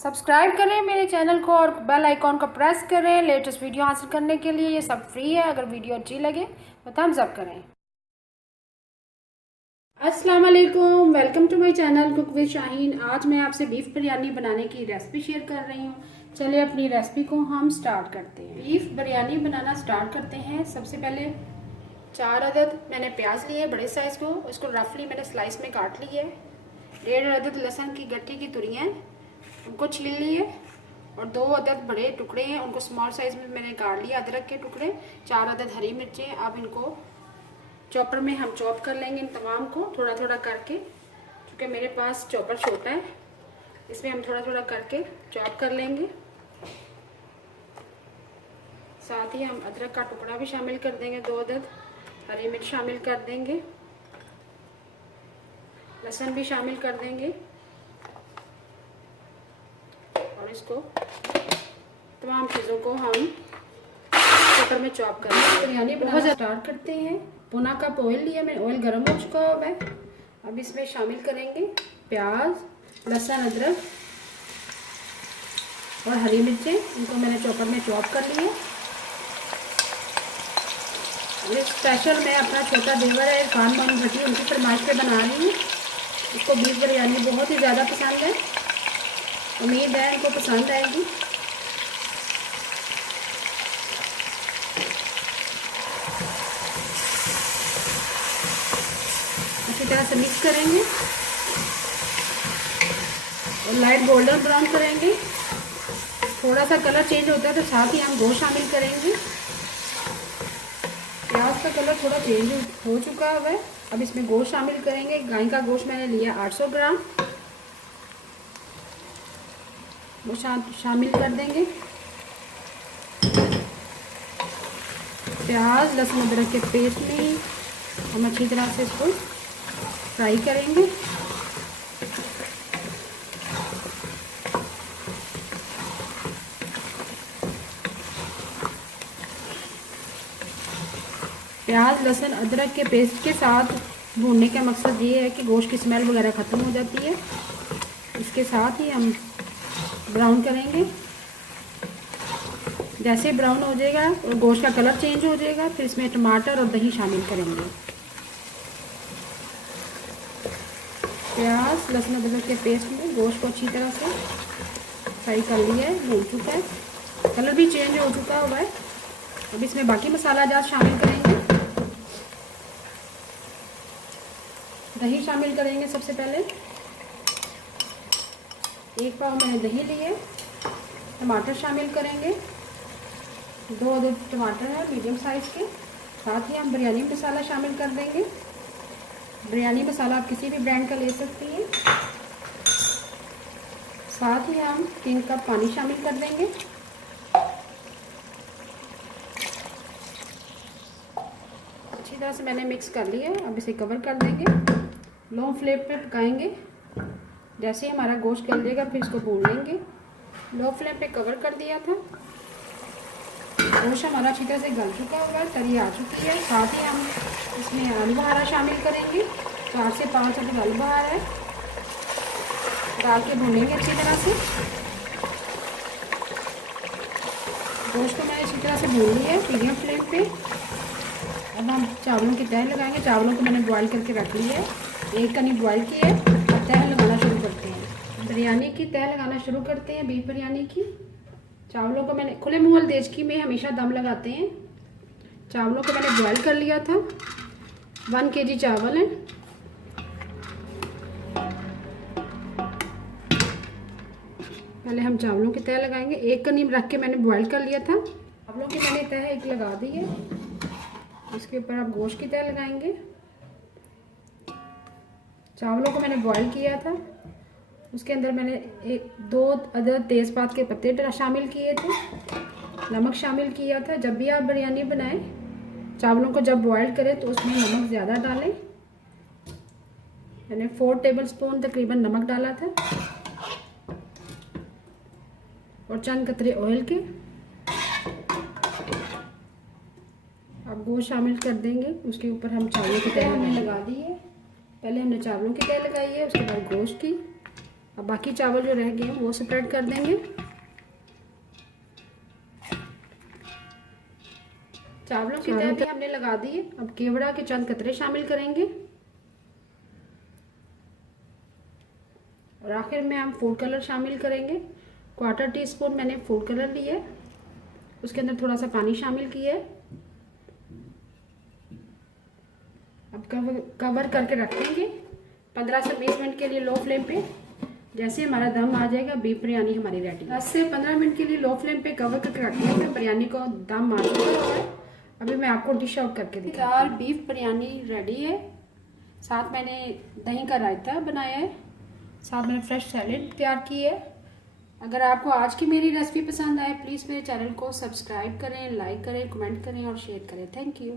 Subscribe करें मेरे channel को और बेल आइकॉन को प्रेस करें लेटेस्ट वीडियो हासिल करने के लिए। ये सब फ्री है। अगर वीडियो अच्छी लगे तो थम्स अप करें। अस्सलाम वालेकुम, welcome to my channel cook with Shaheen. आज मैं आपसे बीफ बिरयानी बनाने की रेसिपी शेयर कर रही हूँ। चलिए अपनी रेसिपी को हम स्टार्ट करते हैं। बीफ बिरयानी बनाना स्टार्ट करते हैं। सबसे पहले 4 अदद मैंने प्याज लिए बड़े साइज़ को, उसको रफली मैंने स्लाइस में काट लिए। 1.5 अदद लहसुन की गट्ठी की तुरियाँ उनको छील लिए और 2 अदद बड़े टुकड़े हैं उनको स्मॉल साइज में मैंने काट लिया। अदरक के टुकड़े 4 अदद हरी मिर्चें। अब इनको चॉपर में हम चॉप कर लेंगे इन तमाम को थोड़ा थोड़ा करके, क्योंकि मेरे पास चॉपर छोटा है इसमें हम थोड़ा थोड़ा करके चॉप कर लेंगे। साथ ही हम अदरक का टुकड़ा भी शामिल कर देंगे, 2 अदद हरी मिर्च शामिल कर देंगे, लहसुन भी शामिल कर देंगे और इसको तमाम चीज़ों को हम चॉपर में चॉप कर लेंगे। बिरयानी बहुत स्टार्ट करते हैं। पौना कप ऑयल लिया मैंने, ऑयल गर्म हो चुका हुआ है। अब इसमें शामिल करेंगे प्याज, लहसुन, अदरक और हरी मिर्चें। इनको मैंने चॉपर में चॉप कर लिया। और स्पेशल मैं अपना छोटा देवर है इरफान मोहम्मद भट्टी, उनकी फरमाइश पे बना रही हूँ। उसको बीफ बिरयानी बहुत ही ज़्यादा पसंद है, उम्मीद है इनको पसंद आएगी। अच्छी तरह से मिक्स करेंगे और लाइट गोल्डन ब्राउन करेंगे। थोड़ा सा कलर चेंज होता है तो साथ ही हम गोश्त शामिल करेंगे। प्याज का कलर थोड़ा चेंज हो चुका है। अब इसमें गोश्त शामिल करेंगे। गाय का गोश्त मैंने लिया 800 ग्राम, वो शामिल कर देंगे। प्याज, लहसुन, अदरक के पेस्ट में हम अच्छी तरह से इसको फ्राई करेंगे। प्याज, लहसुन, अदरक के पेस्ट के साथ भूनने का मकसद ये है कि गोश्त की स्मेल वगैरह ख़त्म हो जाती है। इसके साथ ही हम ब्राउन करेंगे। जैसे ब्राउन हो जाएगा और गोश्त का कलर चेंज हो जाएगा, फिर इसमें टमाटर और दही शामिल करेंगे। प्याज, लहसुन, अदरक के पेस्ट में गोश्त को अच्छी तरह से फ्राई कर लिया है, भून चुका है, कलर भी चेंज हो चुका हुआ है। अब इसमें बाकी मसाला जात शामिल करेंगे। दही शामिल करेंगे। सबसे पहले 1 पाव मैंने दही लिए। टमाटर शामिल करेंगे, 2 अदद टमाटर है मीडियम साइज़ के। साथ ही हम बिरयानी मसाला शामिल कर देंगे। बिरयानी मसाला आप किसी भी ब्रांड का ले सकती हैं। साथ ही हम 3 कप पानी शामिल कर देंगे। अच्छी तरह से मैंने मिक्स कर लिया। अब इसे कवर कर देंगे। लो फ्लेम पे पकाएंगे। जैसे ही हमारा गोश्त गल जाएगा फिर इसको भून लेंगे। लो फ्लेम पे कवर कर दिया था। गोश्त हमारा अच्छी तरह से गल चुका होगा, तरी आ चुकी है। साथ ही हम इसमें आलू बहारा शामिल करेंगे। 4 से 5 अदद आलू बहारा है, डाल के भूनेंगे अच्छी तरह से। गोश्त को मैंने अच्छी तरह से भून लिया है मीडियम फ्लेम पे। अब हम चावलों की तह लगाएंगे। चावलों को मैंने बॉईल करके रख लिया है, एक कनी बॉईल की है। अब तह लगाना शुरू करते हैं। बिरयानी की तह लगाना शुरू करते हैं बीफ बिरयानी की। चावलों को मैंने खुले मुँह वाली देचकी में हमेशा दम लगाते हैं। चावलों को मैंने बॉईल कर लिया था। 1 kg चावल है। पहले हम चावलों की तह लगाएंगे। एक कनी रख के मैंने बॉईल कर लिया था। चावलों की मैंने तह एक लगा दी है। इसके ऊपर आप गोश्त की तह लगाएंगे। चावलों को मैंने बॉईल किया था, उसके अंदर मैंने 2 अदद तेज़पात के पत्ते शामिल किए थे, नमक शामिल किया था। जब भी आप बिरयानी बनाएं, चावलों को जब बॉईल करें तो उसमें नमक ज़्यादा डालें। मैंने 4 टेबलस्पून तकरीबन नमक डाला था और चंद कतरे ऑयल के। अब गोश्त शामिल कर देंगे। उसके ऊपर हम चावलों की तह हमने लगा दी है। पहले हमने चावलों की तह लगाई है, उसके बाद गोश्त की। अब बाकी चावल जो रह गए वो स्प्रेड कर देंगे। चावलों की तह भी हमने लगा दी है। अब केवड़ा के चंद कतरे शामिल करेंगे और आखिर में हम फूड कलर शामिल करेंगे। 1/4 टीस्पून मैंने फूड कलर लिया है, उसके अंदर थोड़ा सा पानी शामिल किया है। अब कवर करके रख देंगे 15 से 20 मिनट के लिए लो फ्लेम पे। जैसे हमारा दम आ जाएगा बीफ बिरयानी हमारी रेडी। 10 से 15 मिनट के लिए लो फ्लेम पे कवर करके रख देंगे। बिरयानी को दम आ चुका है। अभी मैं आपको डिश आउट करके दिखा। बीफ बिरयानी रेडी है। साथ मैंने दही का रायता बनाया है, साथ मैंने फ्रेश सैलेड तैयार की है। अगर आपको आज की मेरी रेसिपी पसंद आए प्लीज़ मेरे चैनल को सब्सक्राइब करें, लाइक करें, कमेंट करें और शेयर करें। Thank you.